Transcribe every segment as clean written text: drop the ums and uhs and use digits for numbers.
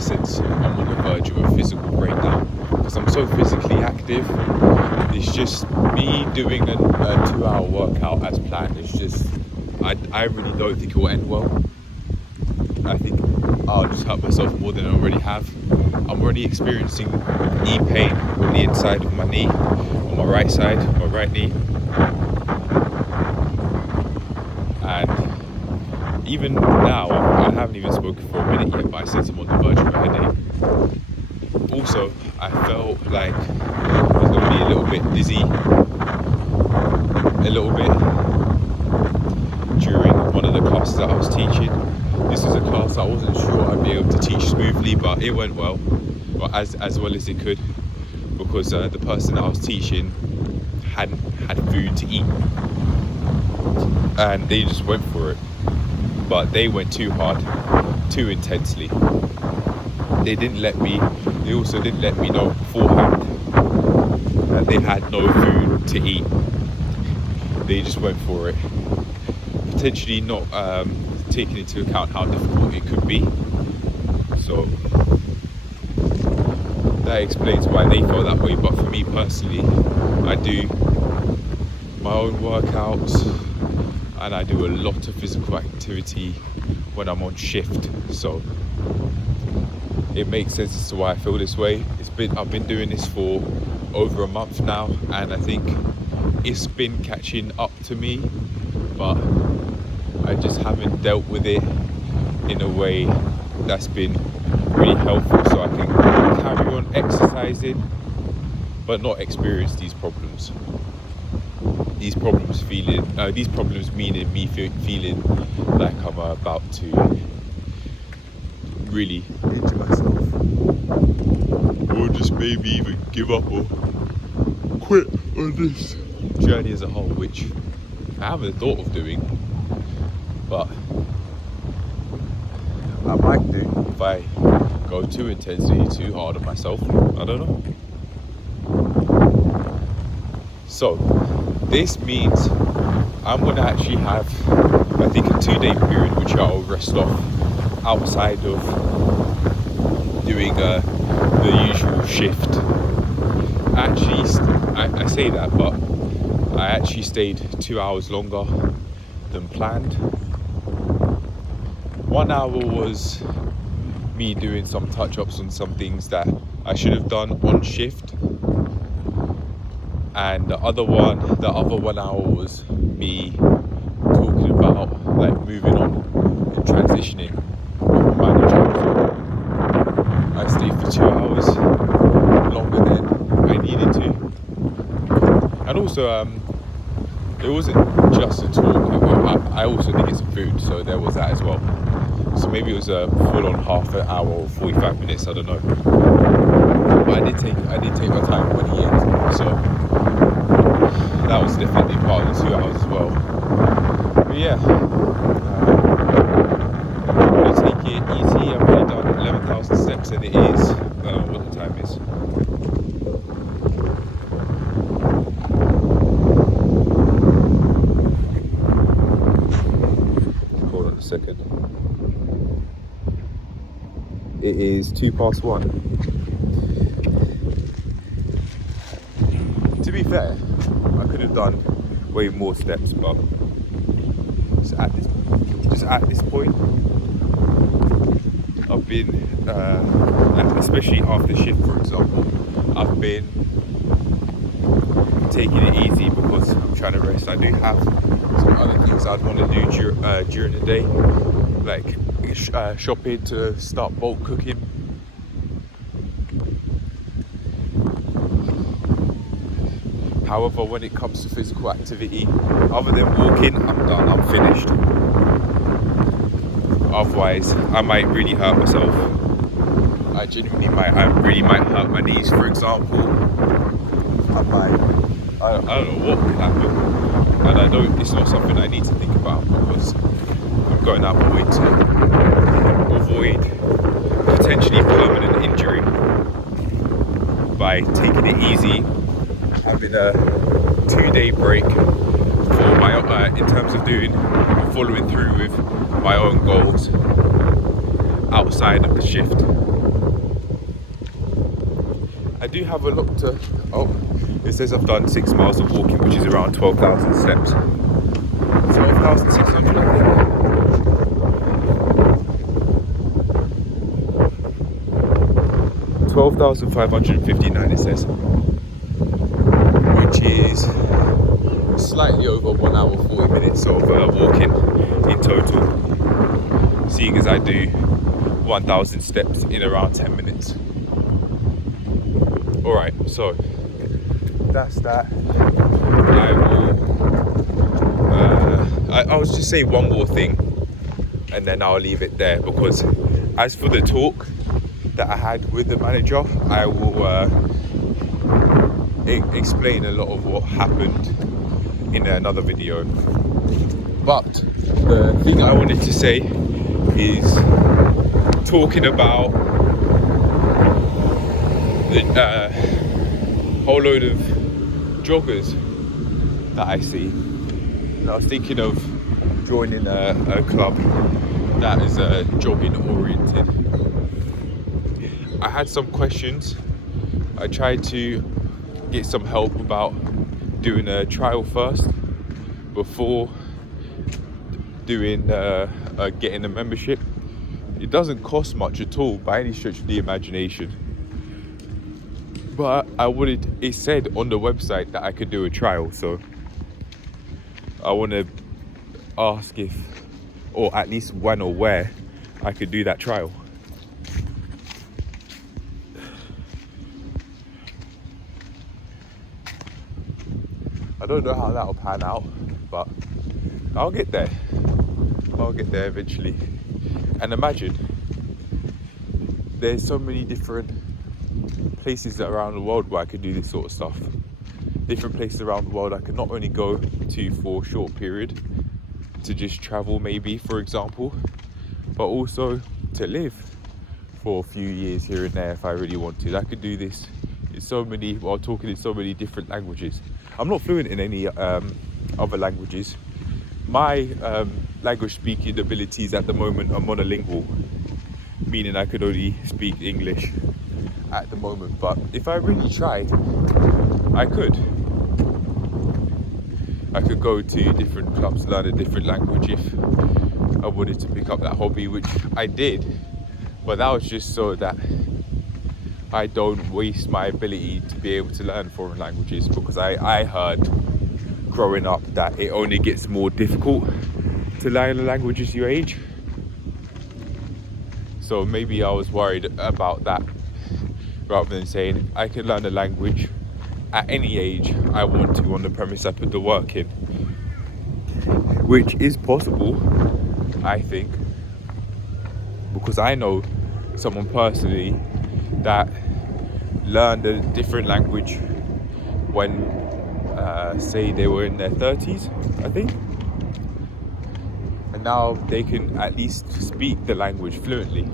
sense, I'm on the verge of a physical breakdown because I'm so physically active. It's just me doing a 2-hour workout as planned. It's just, I really don't think it will end well. I think I'll just hurt myself more than I already have. I'm already experiencing knee pain on the inside of my knee, on my right side, my right knee. And even now, I haven't even spoken for a minute yet, but I said I'm on the verge of a headache. Also, I felt like I was going to be a little bit dizzy, a little bit during one of the classes that I was teaching. This was a class I wasn't sure I'd be able to teach smoothly, but it went well, or as well as it could, because the person I was teaching hadn't had food to eat, and they just went for it. But they went too hard, too intensely. They also didn't let me know beforehand that they had no food to eat. They just went for it, potentially not taking into account how difficult it could be. So that explains why they felt that way. But for me personally, I do my own workouts and I do a lot of physical activity when I'm on shift, so it makes sense as to why I feel this way. I've been doing this for over a month now, and I think it's been catching up to me, but I just haven't dealt with it in a way that's been really helpful, so I can carry on exercising but not experience these problems. These problems meaning me feeling like I'm about to really injure myself, or just maybe even give up or quit on this journey as a whole, which I haven't thought of doing, but I might do if I go too intensely, too hard on myself. I don't know. So this means I'm going to actually have, I think, a 2-day period which I'll rest off outside of doing the usual shift. Actually, I say that, but I actually stayed 2 hours longer than planned. 1 hour was me doing some touch-ups on some things that I should have done on shift, and the other 1 hour was me talking about like moving on and transitioning with my manager. I stayed for 2 hours longer than I needed to, and also it wasn't just a talk. I also needed some food, so there was that as well. So maybe it was a full-on half an hour or 45 minutes. I don't know. But I did take my time when he ended. So that was definitely part of the 2 hours as well. But yeah, I'm gonna take it easy. I've already done 11,000 steps, and it is. I don't know what the time is. Hold on a second. It is 1:02. To be fair, I could have done way more steps, but just at this point, I've been, especially after shift, for example, I've been taking it easy because I'm trying to rest. I do have some other things I'd want to do during the day, like shopping to start bulk cooking. However, when it comes to physical activity, other than walking, I'm done, I'm finished. Otherwise, I might really hurt myself. I really might hurt my knees, for example. I don't know what could happen. And it's not something I need to think about because I'm going out my way to avoid potentially permanent injury by taking it easy, having a 2-day break for my in terms of following through with my own goals outside of the shift. I do have a lot to. Oh, it says I've done 6 miles of walking, which is around 12,000 steps. 12,600, I think. 12,559 it says, which is slightly over 1 hour 40 minutes of walking in total, seeing as I do 1,000 steps in around 10 minutes. Alright, so that's that. I'll just say one more thing and then I'll leave it there, because as for the talk that I had with the manager, I will explain a lot of what happened in another video. But the thing I wanted to say is talking about the whole load of joggers that I see. And I was thinking of joining a club that is jogging oriented. I had some questions. I tried to get some help about doing a trial first before doing getting a membership. It doesn't cost much at all by any stretch of the imagination, but it said on the website that I could do a trial, so I want to ask if, or at least when or where I could do that trial. I don't know how that'll pan out, but I'll get there. I'll get there eventually. And imagine, there's so many different places around the world where I could do this sort of stuff. Different places around the world I could not only go to for a short period, to just travel maybe, for example, but also to live for a few years here and there if I really wanted. I could do this in talking in so many different languages. I'm not fluent in any other languages. My language speaking abilities at the moment are monolingual, meaning I could only speak English at the moment. But if I really tried, I could go to different clubs, learn a different language if I wanted to pick up that hobby, which I did. But that was just so that I don't waste my ability to be able to learn foreign languages, because I heard growing up that it only gets more difficult to learn a language as you age. So maybe I was worried about that, rather than saying I can learn a language at any age I want to on the premise I put the work in, which is possible, I think, because I know someone personally that learned a different language when say they were in their 30s, I think, and now they can at least speak the language fluently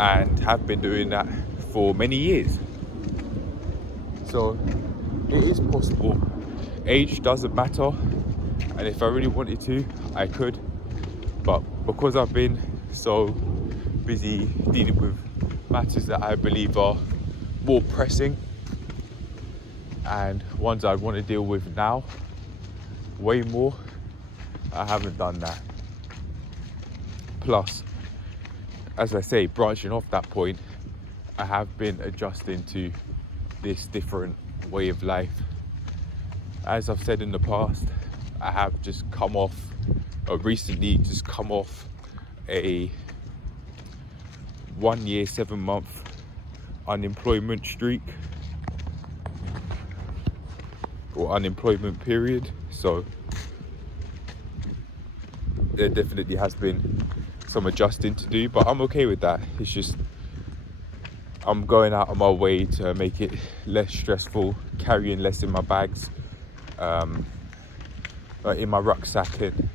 and have been doing that for many years. So it is possible. Age doesn't matter, and if I really wanted to, I could, but because I've been so busy dealing with matters that I believe are more pressing and ones I want to deal with now way more, I haven't done that. Plus, as I say, branching off that point, I have been adjusting to this different way of life. As I've said in the past, I have just recently come off a 1 year, 7 month unemployment streak or unemployment period. So there definitely has been some adjusting to do, but I'm okay with that. It's just I'm going out of my way to make it less stressful, carrying less in my bags, in my rucksack, and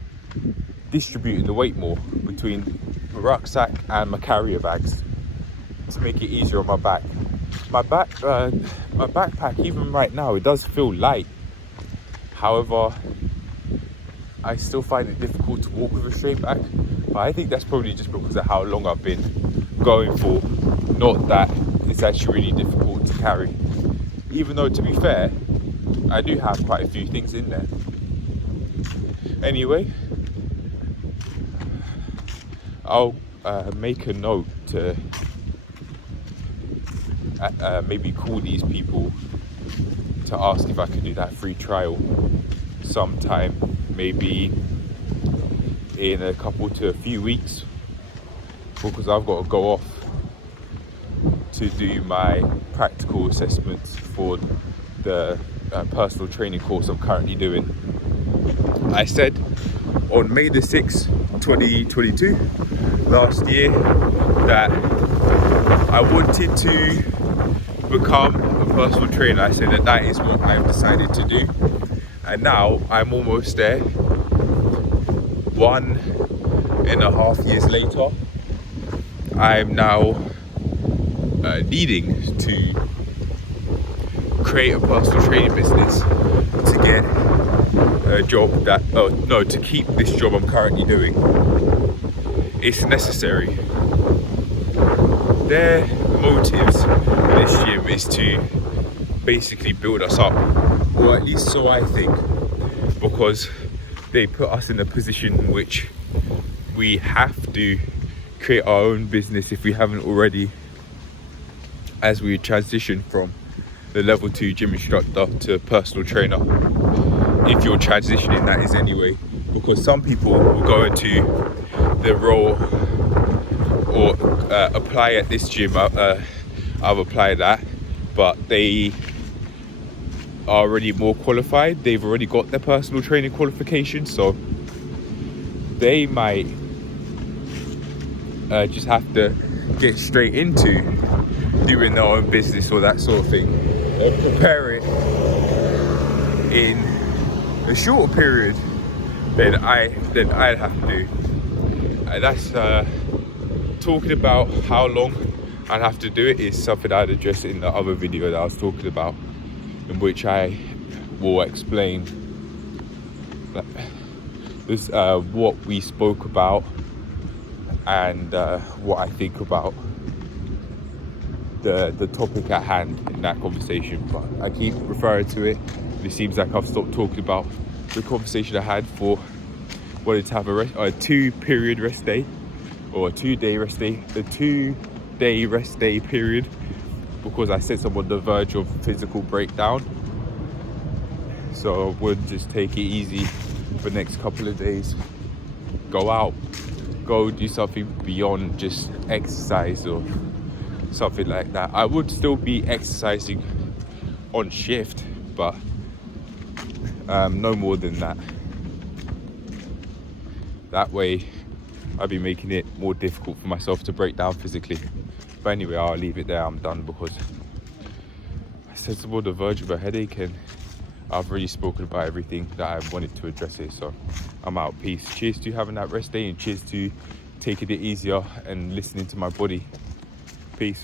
distributing the weight more between my rucksack and my carrier bags to make it easier on my back. My backpack, even right now, it does feel light. However, I still find it difficult to walk with a straight back. But I think that's probably just because of how long I've been going for. Not that it's actually really difficult to carry. Even though, to be fair, I do have quite a few things in there. Anyway, I'll make a note to maybe call these people to ask if I can do that free trial sometime, maybe in a couple to a few weeks, because I've got to go off to do my practical assessments for the personal training course I'm currently doing. I said on May the 6th, 2022, last year, that I wanted to become a personal trainer. I said that is what I've decided to do, and now I'm almost there. 1.5 years later, I'm now needing to create a personal training business to get a job to keep this job I'm currently doing. It's necessary. Their motives for this gym is to basically build us up, or at least so I think, because they put us in a position in which we have to create our own business if we haven't already, as we transition from the level 2 gym instructor to personal trainer. If you're transitioning, that is anyway, because some people will go into the role or apply at this gym. I've applied that, but they are already more qualified. They've already got their personal training qualification, so they might just have to get straight into doing their own business or that sort of thing, prepare it in a shorter period than I'd have to do. And that's talking about how long I'd have to do it is something I'd address in the other video that I was talking about, in which I will explain this what we spoke about and what I think about the topic at hand in that conversation. But I keep referring to it. It seems like I've stopped talking about the conversation I had for wanted to have a 2-period rest day, or a 2-day rest day, a 2-day rest day period, because I said I'm on the verge of physical breakdown. So I would just take it easy for the next couple of days. Go out, go do something beyond just exercise or something like that. I would still be exercising on shift, but no more than that. That way I'd be making it more difficult for myself to break down physically. But anyway, I'll leave it there. I'm done, because I said I'm on the verge of a headache and I've already spoken about everything that I wanted to address here. So I'm out. Peace. Cheers to having that rest day, and cheers to taking it easier and listening to my body. Peace.